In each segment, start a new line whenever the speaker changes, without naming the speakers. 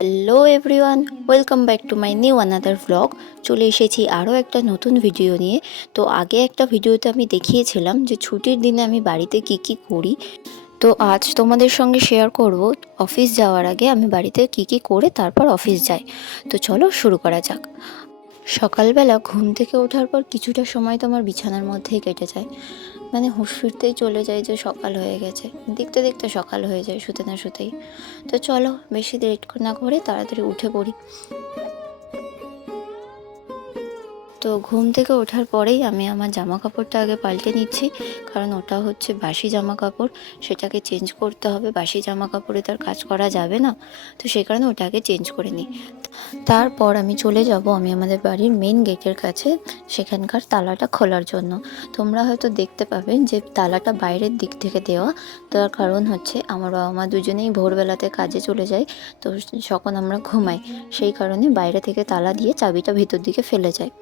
Hello everyone welcome back to my new another vlog চলে এসেছি আরও একটা নতুন ভিডিও নিয়ে। তো আগে একটা ভিডিওতে আমি দেখিয়েছিলাম যে ছুটির দিনে আমি বাড়িতে কি কি করি। তো আজ তোমাদের সঙ্গে শেয়ার করব অফিস যাওয়ার আগে আমি বাড়িতে কি কি করে তারপর অফিস যাই। তো চলো শুরু করা যাক। সকালবেলা ঘুম থেকে ওঠার পর কিছুটা সময় তো আমার বিছানার মধ্যেই কেটে যায়। মানে হুঁশ ফিরতেই চলে যায় যে সকাল হয়ে গেছে। দেখতে দেখতে সকাল হয়ে যায়, শুতে না শুতেই। তো চলো, বেশি লেট না করে তাড়াতাড়ি উঠে পড়ি। তো ঘুম থেকে ওঠার পরেই আমি আমার জামা কাপড়টা আগে পাল্টে নিচ্ছি। কারণ ওটা হচ্ছে বাসি জামা কাপড় সেটাকে চেঞ্জ করতে হবে। বাসি জামা কাপড়ে তার কাজ করা যাবে না। তো সেই কারণে ওটাকে চেঞ্জ করে নিই। তারপর আমি চলে যাব আমি আমাদের বাড়ির মেন গেটের কাছে, সেখানকার তালাটা খোলার জন্য। তোমরা হয়তো দেখতে পাবে যে তালাটা বাইরের দিক থেকে দেওয়া। তার কারণ হচ্ছে আমার বাবা মা দুজনেই ভোরবেলাতে কাজে চলে যায়, তো যখন আমরা ঘুমাই, সেই কারণে বাইরে থেকে তালা দিয়ে চাবিটা ভিতর দিকে ফেলে যায়।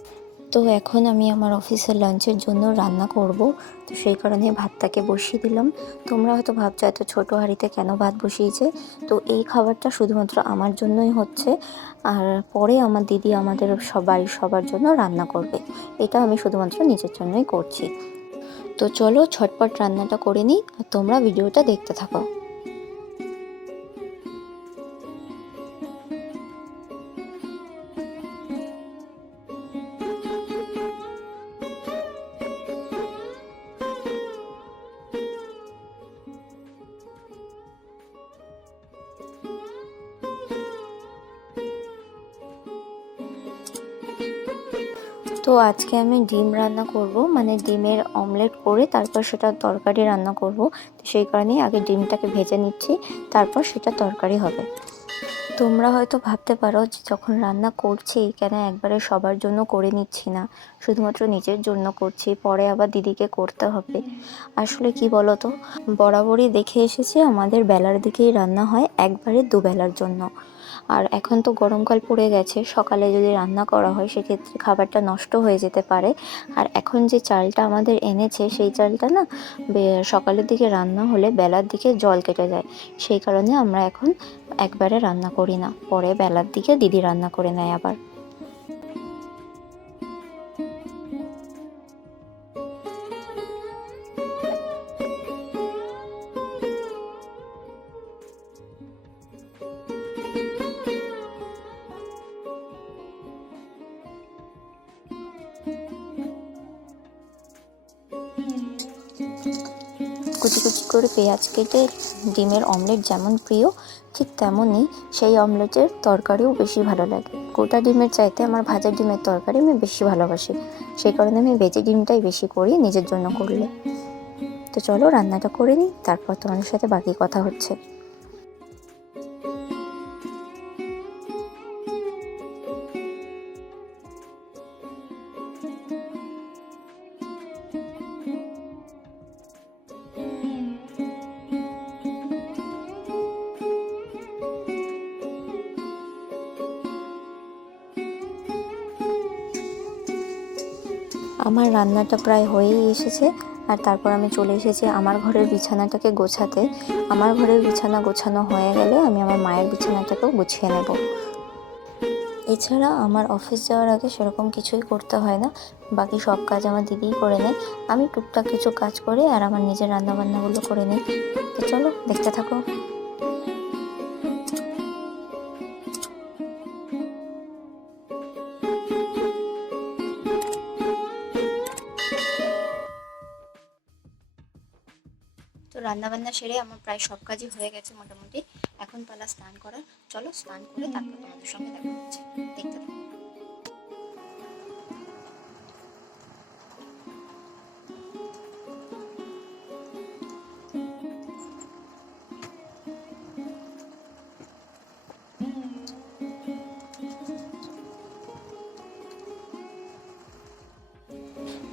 তো এখন আমি আমার অফিসের লাঞ্চের জন্য রান্না করব। তো সেই কারণে ভাতটাকে বসিয়ে দিলাম। তোমরা হয়তো ভাবছ এত ছোটো হাঁড়িতে কেন ভাত বসিয়েছে? তো এই খাবারটা শুধুমাত্র আমার জন্যই হচ্ছে। আর পরে আমার দিদি আমাদের সবাই, সবার জন্য রান্না করবে। এটা আমি শুধুমাত্র নিজের জন্যই করছি। তো চলো ছটপট রান্নাটা করে নিই। আর তোমরা ভিডিওটা দেখতে থাকো। তো আজকে আমি ডিম রান্না করব। মানে ডিমের অমলেট করে তারপর সেটা তরকারি রান্না করব। তো সেই কারণেই আগে ডিমটাকে ভেজে নিচ্ছি, তারপর সেটা তরকারি হবে। তোমরা হয়তো ভাবতে পারো যে যখন রান্না করছি, কেন একবারে সবার জন্য করে নিচ্ছি না? শুধুমাত্র নিজের জন্য করছি, পরে আবার দিদিকে করতে হবে। আসলে কি বলো তো বরাবরই দেখে এসেছি, আমাদের বেলার দিকেই রান্না হয় একবারে দুবেলার জন্য। আর এখন তো গরমকাল পড়ে গেছে, সকালে যদি রান্না করা হয় সেক্ষেত্রে খাবারটা নষ্ট হয়ে যেতে পারে। আর এখন যে চালটা আমাদের এনেছে, সেই চালটা না সকালের দিকে রান্না হলে বেলার দিকে জল কেটে যায়। সেই কারণে আমরা এখন একবারে রান্না করি না, পরে বেলার দিকে দিদি রান্না করে নেয় আবার। কুচি কুচি করে পেঁয়াজ কেটে ডিমের অমলেট যেমন প্রিয়, ঠিক তেমনই সেই অমলেটের তরকারিও বেশি ভালো লাগে। গোটা ডিমের চাইতে আমার ভাজা ডিমের তরকারি আমি বেশি ভালোবাসি। সেই কারণে আমি ভেজে ডিমটাই বেশি করি নিজের জন্য করলে। তো চলো রান্নাটা করে নিই, তারপর তোমাদের সাথে বাকি কথা হচ্ছে। আমার রান্নাটা প্রায় হয়েই এসেছে আর তারপর আমি চলে এসেছি আমার ঘরের বিছানাটাকে গোছাতে। আমার ঘরের বিছানা গোছানো হয়ে গেলে আমি আমার মায়ের বিছানাটাকেও গুছিয়ে নেব। এছাড়া আমার অফিস যাওয়ার আগে সেরকম কিছুই করতে হয় না। বাকি সব কাজ আমার দিদিই করে নেয়। আমি টুকটাক কিছু কাজ করে আর আমার নিজের রান্নাবান্নাগুলো করে নিই। তো চলো, দেখতে থাকো। তো রান্না বান্না সেরে আমার প্রায় সব কাজই হয়ে গেছে মোটামুটি। এখন পালা স্নান করার। চলো স্নান করে তারপর তোমাদের সঙ্গে দেখা হচ্ছে। দেখতে থাকো।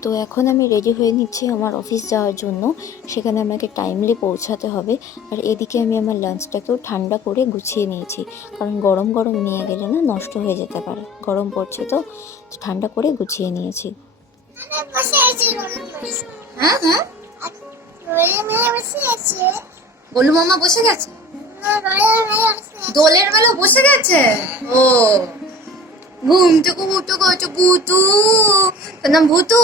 তো এখন আমি রেডি হয়ে নিচ্ছি আমার অফিস যাওয়ার জন্য। সেখানে আমাকে টাইমলি পৌঁছাতে হবে। আর এদিকে আমি আমার লাঞ্চটাকেও ঠান্ডা করে গুছিয়ে নিয়েছি। কারণ গরম গরম নিয়ে গেলে না নষ্ট হয়ে যেতে পারে। গরম পড়ছে তো ঠান্ডা করে গুছিয়ে নিয়েছি।
হ্যাঁ হ্যাঁ।
বলে মেয়ে বসে আছে
গোলু মামা বসে গেছে। দোলের বেলা বসে গেছে? ও। ঘুম থেকে উঠে গেছে ভুতু তোর নাম ভুতু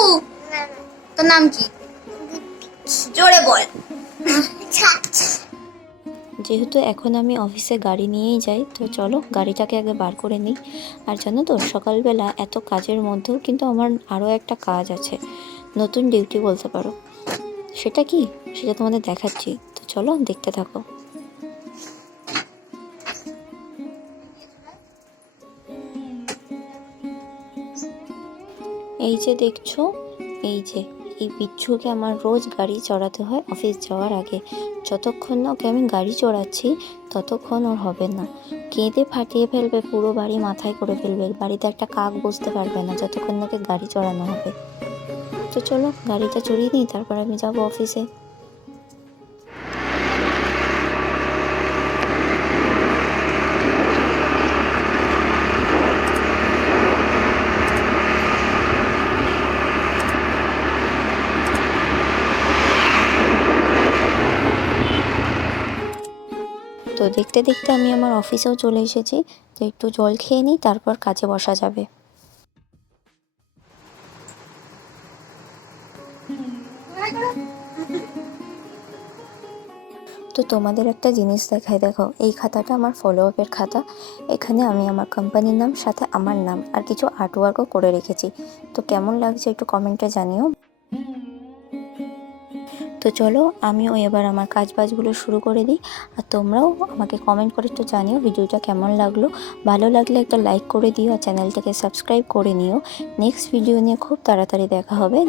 তোর নাম কি জোরে বল
যেহেতু এখন আমি অফিসে গাড়ি নিয়েই যাই, তো চলো গাড়িটাকে আগে বার করে নিই। আর জানো তো, সকালবেলা এত কাজের মধ্যেও কিন্তু আমার আরও একটা কাজ আছে। নতুন ডিউটি বলতে পারো। সেটা কি? সেটা তোমাদের দেখাচ্ছি। তো চলো দেখতে থাকো। এই যে দেখছ, এই যে, এই বিচ্ছুকে আমার রোজ গাড়ি চড়াতে হয় অফিস যাওয়ার আগে। যতক্ষণ না ওকে আমি গাড়ি চড়াচ্ছি, ততক্ষণ ওর হবে না। কেঁদে ফাটিয়ে ফেলবে, পুরো বাড়ি মাথায় করে ফেলবে। বাড়িতে একটা কাক বসতে পারবে না, যতক্ষণ না ওকে গাড়ি চড়ানো হবে। তো চলো, গাড়িটা চড়িয়ে নিই, তারপর আমি যাব অফিসে। তো দেখতে দেখতে আমি আমার অফিসেও চলে এসেছি তো একটু জল খেয়ে নিই, তারপর কাজে বসা যাবে। তো তোমাদের একটা জিনিস দেখাই, দেখো, এই খাতাটা আমার ফলো আপের খাতা। এখানে আমি আমার কোম্পানির নাম, সাথে আমার নাম, আর কিছু আর্টওয়ার্কও করে রেখেছি। তো কেমন লাগছে একটু কমেন্টে জানিও। তো চলো আমিও এবার আমার কাজ বাজগুলো শুরু করে দিই। আর তোমরাও আমাকে কমেন্ট করে একটু জানিও ভিডিওটা কেমন লাগল। ভালো লাগলে একটা লাইক করে দিও আর চ্যানেলটাকে সাবস্ক্রাইব করে নিও। নেক্সট ভিডিও নিয়ে খুব তাড়াতাড়ি দেখা হবে।